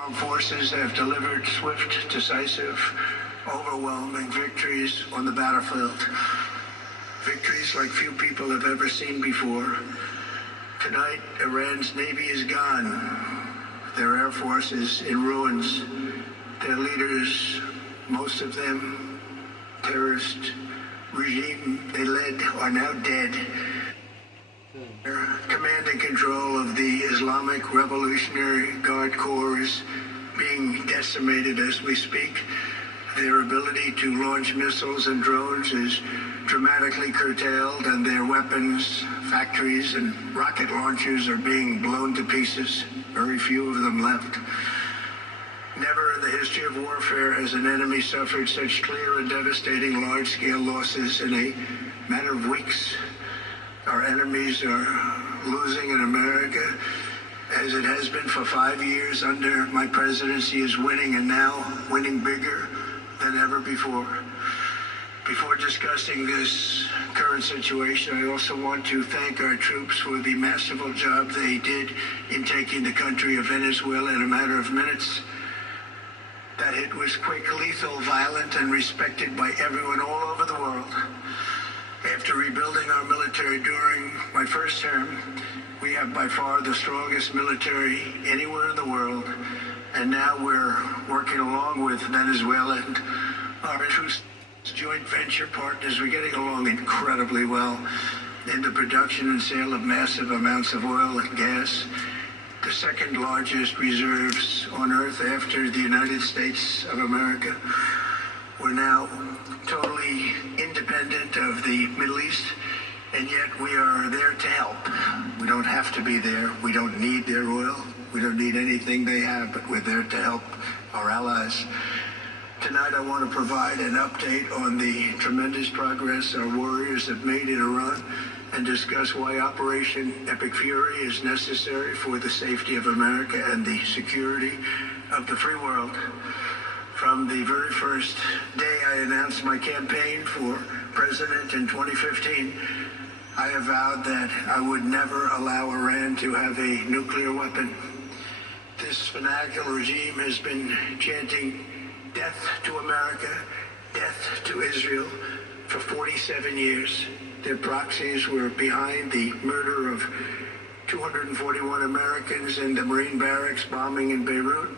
Armed forces have delivered swift, decisive, overwhelming victories on the battlefield. Victories like few people have ever seen before. Tonight, Iran's navy is gone. Their air force is in ruins. Their leaders, most of them terrorist regime they led, are now dead. Command and control of the Islamic Revolutionary Guard Corps is being decimated as we speak. Their ability to launch missiles and drones is dramatically curtailed, and their weapons, factories, and rocket launchers are being blown to pieces. Very few of them left. Never in the history of warfare has an enemy suffered such clear and devastating large-scale losses in a matter of weeks. Our enemies are losing in America, as it has been for 5 years under my presidency, is winning, and now winning bigger than ever before. Before discussing this current situation, I also want to thank our troops for the masterful job they did in taking the country of Venezuela in a matter of minutes. That hit was quick, lethal, violent, and respected by everyone all over the world. After rebuilding our military during my first term, we have by far the strongest military anywhere in the world. And now we're working along with Venezuela and our joint venture partners. We're getting along incredibly well in the production and sale of massive amounts of oil and gas, the second largest reserves on Earth after the United States of America. We're now totally independent of the Middle East, and yet we are there to help. We don't have to be there. We don't need their oil. We don't need anything they have, but we're there to help our allies. Tonight I want to provide an update on the tremendous progress our warriors have made in Iran and discuss why Operation Epic Fury is necessary for the safety of America and the security of the free world. From the very first day I announced my campaign for president in 2015, I have vowed that I would never allow Iran to have a nuclear weapon. This fanatical regime has been chanting death to America, death to Israel for 47 years. Their proxies were behind the murder of 241 Americans in the Marine barracks bombing in Beirut,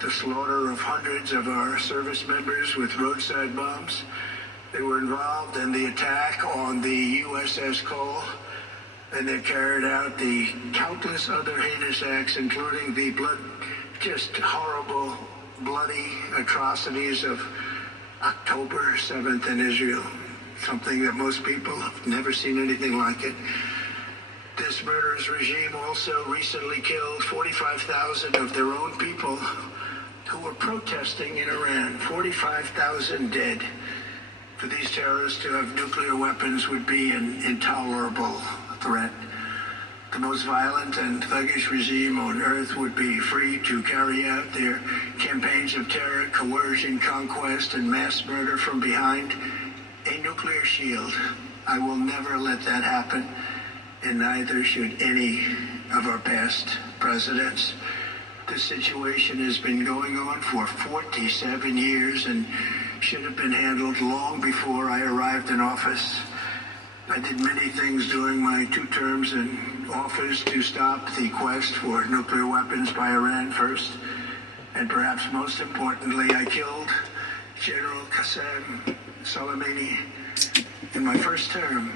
the slaughter of hundreds of our service members with roadside bombs. They were involved in the attack on the USS Cole, and they carried out the countless other heinous acts, including the just horrible, bloody atrocities of October 7th in Israel, something that most people have never seen anything like it. This murderous regime also recently killed 45,000 of their own people who were protesting in Iran. 45,000 dead. For these terrorists to have nuclear weapons would be an intolerable threat. The most violent and thuggish regime on earth would be free to carry out their campaigns of terror, coercion, conquest, and mass murder from behind a nuclear shield. I will never let that happen, and neither should any of our past presidents. This situation has been going on for 47 years and should have been handled long before I arrived in office. I did many things during my 2 terms in office to stop the quest for nuclear weapons by Iran first, and perhaps most importantly, I killed General Qasem Soleimani in my first term.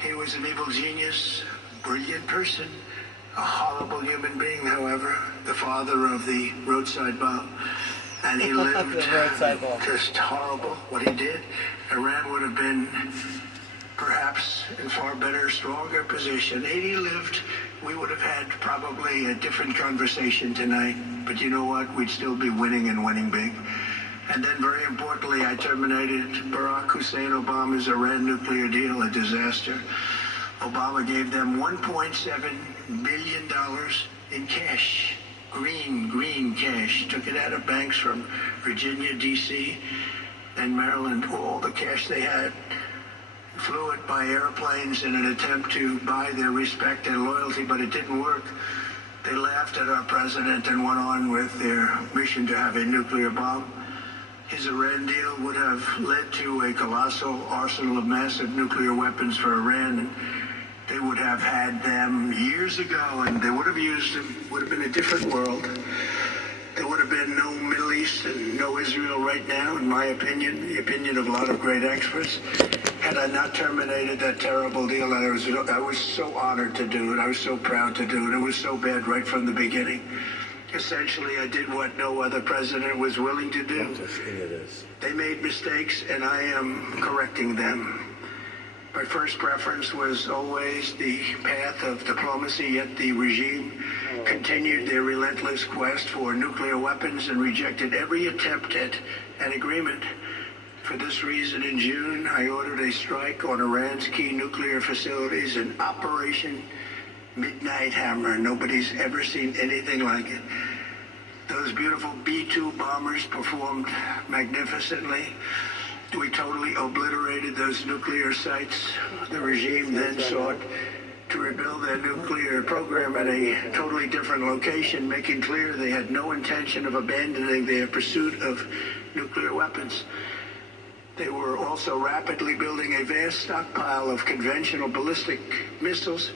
He was an evil genius, brilliant person, a horrible human being, however, the father of the roadside bomb. And he lived just horrible what he did. Iran would have been perhaps in far better, stronger position. Had he lived, we would have had probably a different conversation tonight. But you know what? We'd still be winning and winning big. And then very importantly, I terminated Barack Hussein Obama's Iran nuclear deal, a disaster. Obama gave them $1.7 billion in cash, green cash, took it out of banks from Virginia, D.C., and Maryland, all the cash they had, flew it by airplanes in an attempt to buy their respect and loyalty, but it didn't work. They laughed at our president and went on with their mission to have a nuclear bomb. His Iran deal would have led to a colossal arsenal of massive nuclear weapons for Iran, and they would have had them years ago, and they would have used them. Would have been a different world. There would have been no Middle East and no Israel right now, in my opinion, the opinion of a lot of great experts, had I not terminated that terrible deal that I was so honored to do, and I was so proud to do, and it was so bad right from the beginning. Essentially, I did what no other president was willing to do. They made mistakes, and I am correcting them. My first preference was always the path of diplomacy, yet the regime continued their relentless quest for nuclear weapons and rejected every attempt at an agreement. For this reason, in June, I ordered a strike on Iran's key nuclear facilities, an Operation Midnight Hammer. Nobody's ever seen anything like it. Those beautiful B-2 bombers performed magnificently. We totally obliterated those nuclear sites. The regime then sought to rebuild their nuclear program at a totally different location, making clear they had no intention of abandoning their pursuit of nuclear weapons. They were also rapidly building a vast stockpile of conventional ballistic missiles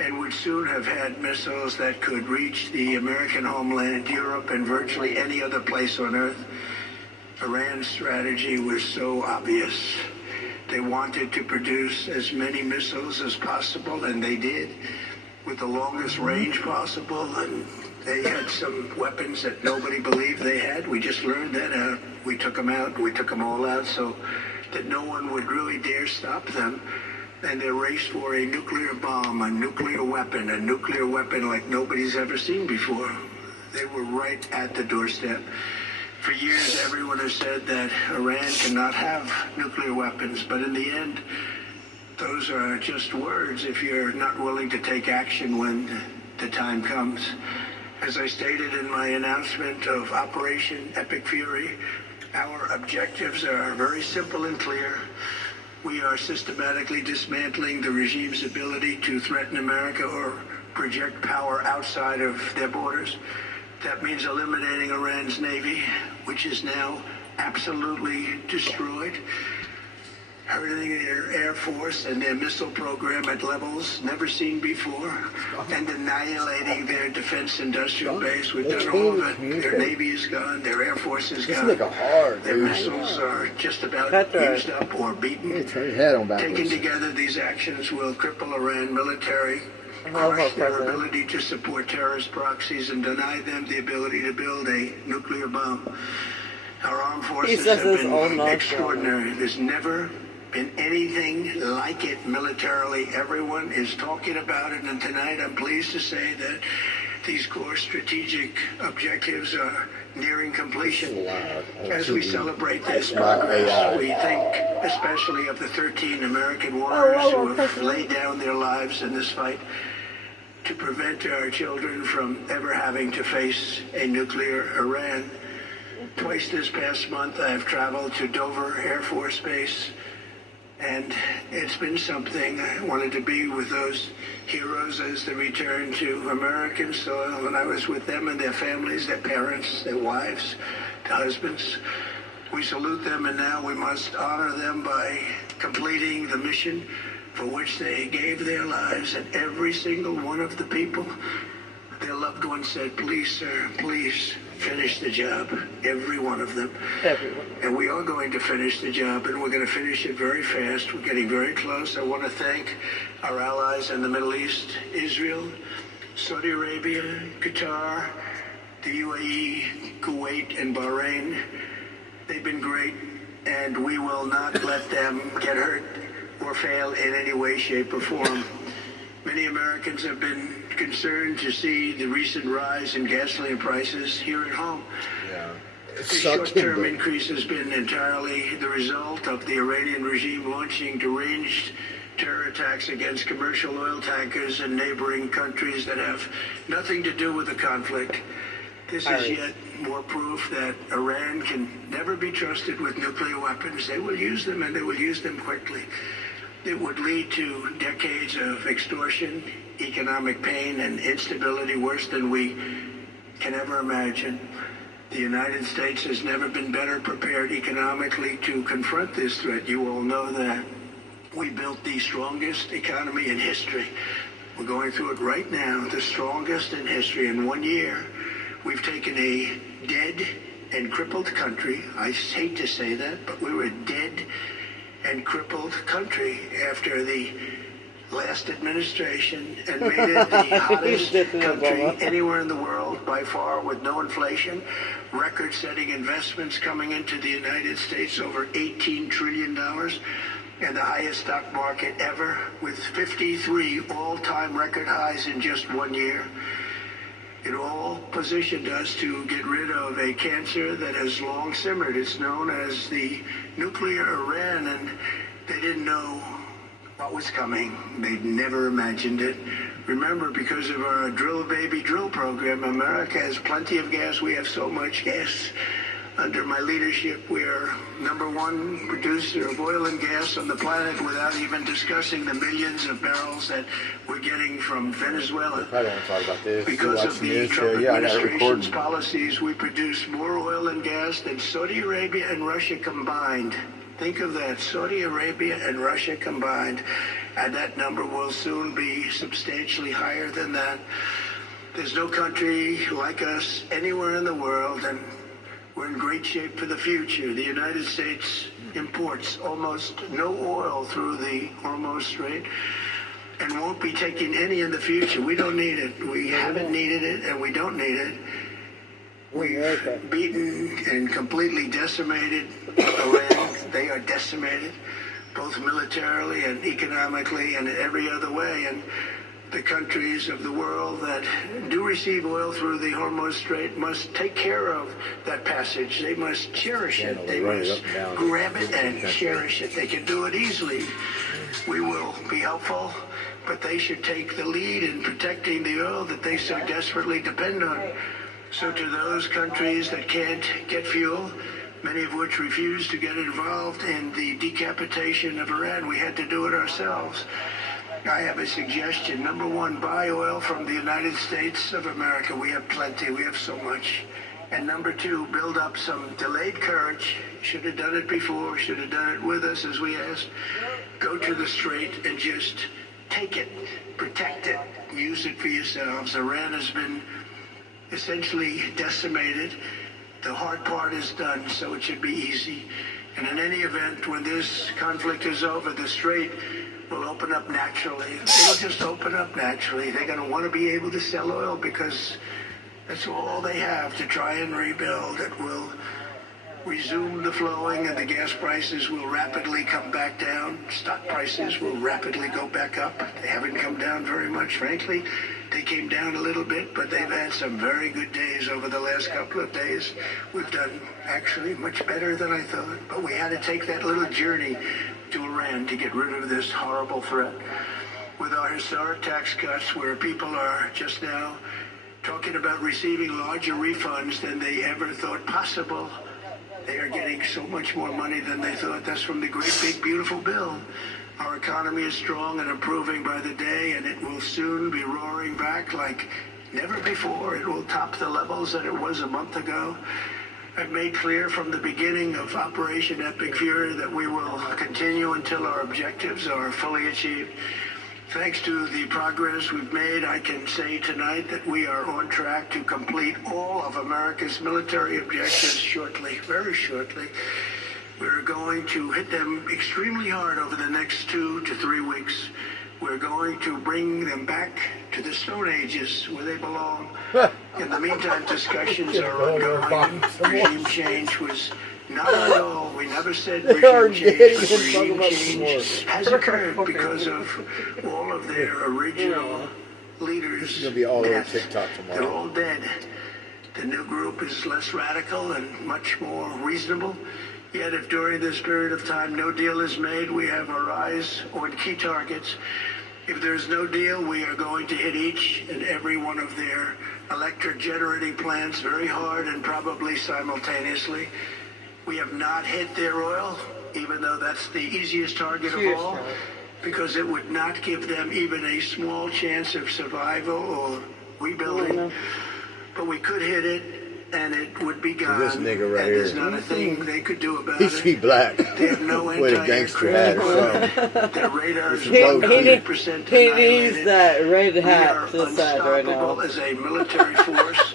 and would soon have had missiles that could reach the American homeland, Europe, and virtually any other place on Earth. Iran's strategy was so obvious. They wanted to produce as many missiles as possible, and they did, with the longest range possible. And they had some weapons that nobody believed they had. We just learned that out. We took them out. We took them all out so that no one would really dare stop them. And they raced for a nuclear bomb, a nuclear weapon like nobody's ever seen before. They were right at the doorstep. For years, everyone has said that Iran cannot have nuclear weapons, but in the end, those are just words if you're not willing to take action when the time comes. As I stated in my announcement of Operation Epic Fury, our objectives are very simple and clear. We are systematically dismantling the regime's ability to threaten America or project power outside of their borders. That means eliminating Iran's Navy, which is now absolutely destroyed, hurting their Air Force and their missile program at levels never seen before, and annihilating their defense industrial base. We've done all of it. Their Navy is gone. Their Air Force is gone. Their missiles are just about used up or beaten. Taken together, these actions will cripple Iran military, crush their ability to support terrorist proxies, and deny them the ability to build a nuclear bomb. Our armed forces have been extraordinary. There's never been anything like it militarily. Everyone is talking about it, and tonight I'm pleased to say that these core strategic objectives are nearing completion. As we celebrate this progress, we think especially of the 13 American warriors who have laid down their lives in this fight to prevent our children from ever having to face a nuclear Iran. Twice this past month, I have traveled to Dover Air Force Base, and it's been something. I wanted to be with those heroes as they return to American soil, and I was with them and their families, their parents, their wives, their husbands. We salute them, and now we must honor them by completing the mission for which they gave their lives. And every single one of the people, their loved ones said, "Please, sir, please finish the job." Every one of them. Everyone. And we are going to finish the job, and we're going to finish it very fast. We're getting very close. I want to thank our allies in the Middle East, Israel, Saudi Arabia, Qatar, the UAE, Kuwait, and Bahrain. They've been great, and we will not let them get hurt or fail in any way, shape, or form. Many Americans have been concerned to see the recent rise in gasoline prices here at home. The short-term increase has been entirely the result of the Iranian regime launching deranged terror attacks against commercial oil tankers in neighboring countries that have nothing to do with the conflict. This is yet more proof that Iran can never be trusted with nuclear weapons. They will use them, and they will use them quickly. It would lead to decades of extortion, economic pain, and instability worse than we can ever imagine. The United States has never been better prepared economically to confront this threat. You all know that. We built the strongest economy in history. We're going through it right now, the strongest in history. In 1 year, we've taken a dead and crippled country. I hate to say that, but we were a dead and crippled country after the last administration and made it the hottest country anywhere in the world by far, with no inflation, record-setting investments coming into the United States, over $18 trillion, and the highest stock market ever, with 53 all-time record highs in just 1 year. It all positioned us to get rid of a cancer that has long simmered. It's known as the nuclear Iran, and they didn't know what was coming. They'd never imagined it. Remember, because of our Drill Baby Drill program, America has plenty of gas. We have so much gas. Under my leadership, we're #1 producer of oil and gas on the planet, without even discussing the millions of barrels that we're getting from Venezuela. I don't talk about this. Because of the Trump administration's policies, we produce more oil and gas than Saudi Arabia and Russia combined. Think of that, Saudi Arabia and Russia combined. And that number will soon be substantially higher than that. There's no country like us anywhere in the world, and we're in great shape for the future. The United States imports almost no oil through the Hormuz Strait and won't be taking any in the future. We don't need it. We haven't needed it, and we don't need it. We've beaten and completely decimated Iran. They are decimated, both militarily and economically and in every other way. And the countries of the world that do receive oil through the Hormuz Strait must take care of that passage. They must cherish it. They must grab it and cherish it. They can do it easily. We will be helpful, but they should take the lead in protecting the oil that they so desperately depend on. So to those countries that can't get fuel, many of which refuse to get involved in the decapitation of Iran, we had to do it ourselves. I have a suggestion. #1, buy oil from the United States of America. We have plenty. We have so much. And #2, build up some delayed courage. Should have done it before. Should have done it with us, as we asked. Go to the Strait and just take it. Protect it. Use it for yourselves. Iran has been essentially decimated. The hard part is done, so it should be easy. And in any event, when this conflict is over, the Strait will open up naturally. It'll just open up naturally. They're going to want to be able to sell oil because that's all they have to try and rebuild. It will resume the flowing, and the gas prices will rapidly come back down. Stock prices will rapidly go back up. They haven't come down very much, frankly. They came down a little bit, but they've had some very good days over the last couple of days. We've done actually much better than I thought, but we had to take that little journey to Iran to get rid of this horrible threat. With our historic tax cuts, where people are just now talking about receiving larger refunds than they ever thought possible, they are getting so much more money than they thought. That's from the great big beautiful bill. Our economy is strong and improving by the day, and it will soon be roaring back like never before. It will top the levels that it was a month ago. I've made clear from the beginning of Operation Epic Fury that we will continue until our objectives are fully achieved. Thanks to the progress we've made, I can say tonight that we are on track to complete all of America's military objectives shortly, very shortly. We're going to hit them extremely hard over the next 2 to 3 weeks. We're going to bring them back to the Stone Ages where they belong. In the meantime, discussions are ongoing. Regime change was not our goal. We never said regime change. Regime change has occurred because of all of their original leaders. This is going to be all over TikTok tomorrow. They're all dead. The new group is less radical and much more reasonable. Yet if during this period of time no deal is made, we have our eyes on key targets. If there's no deal, we are going to hit each and every one of their electric generating plants very hard and probably simultaneously. We have not hit their oil, even though that's the easiest target of all. because it would not give them even a small chance of survival or rebuilding. But we could hit it, and it would be gone. This nigga right and there's here. not a thing they could do about He it. should be black. They have no With a gangster hat or anti-aircraft. something. Their radars He- are he- 100% He needs annihilated. that red We hat are to the side right now. unstoppable as a military force.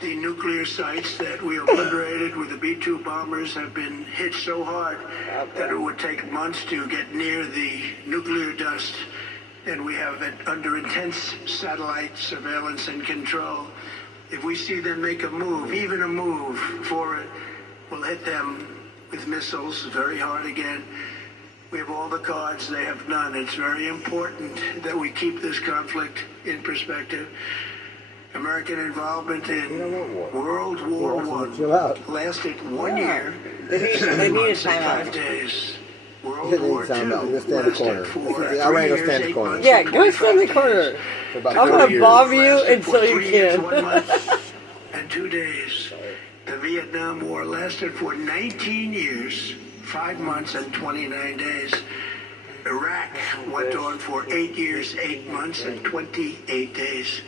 The nuclear sites that we obliterated with the B-2 bombers have been hit so hard that it would take months to get near the nuclear dust. And we have it under intense satellite surveillance and control. If we see them make a move, even a move forward, we'll hit them with missiles very hard again. We have all the cards, they have none. It's very important that we keep this conflict in perspective. American involvement in World War Chill out. I lasted 1 year, They 7 need a months, and timeout. 5 days. World They need War time out. II Just stand in the corner. lasted for I ran 3 go years, stand in the 8 corner. months, Yeah, and go stand in the 25 corner. days. For about I'm 30 gonna years. bomb you Lasted for until you 3 years, can. 1 month, and 2 days. The Vietnam War lasted for 19 years, 5 months, and 29 days. Iraq went on for 8 years, 8 months, and 28 days.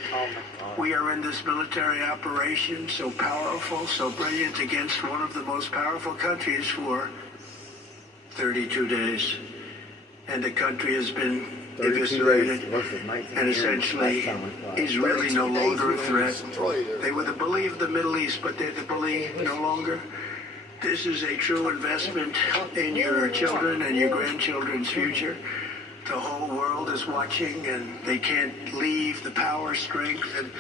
We are in this military operation so powerful, so brilliant against one of the most powerful countries for 32 days. And the country has been 32 eviscerated days versus 19 and years. essentially Last time we fought. is really no 32 days longer a we threat. destroyed it. They were the bully of the Middle East, but they're the bully no longer. This is a true investment in your children and your grandchildren's future. The whole world is watching, and they can't leave the power, strength, and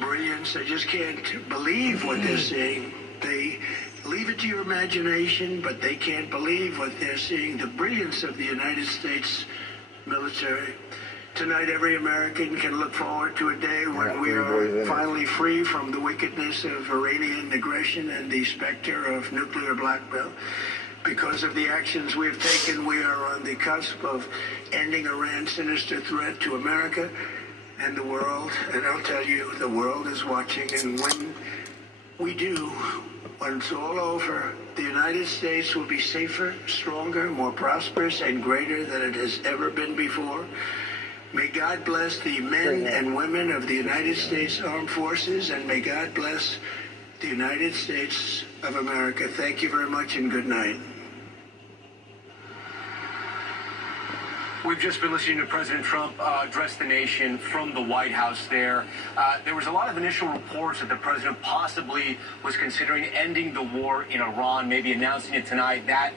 brilliance. They just can't believe what they're seeing. They leave it to your imagination, but they can't believe what they're seeing. The brilliance of the United States military. Tonight, every American can look forward to a day when we are finally free from the wickedness of Iranian aggression and the specter of nuclear blackmail. Because of the actions we have taken, we are on the cusp of ending Iran's sinister threat to America and the world. And I'll tell you, the world is watching. And when we do, when it's all over, the United States will be safer, stronger, more prosperous, and greater than it has ever been before. May God bless the men and women of the United States Armed Forces, and may God bless the United States of America. Thank you very much, and good night. We've just been listening to President Trump address the nation from the White House there. There was a lot of initial reports that the president possibly was considering ending the war in Iran, maybe announcing it tonight. That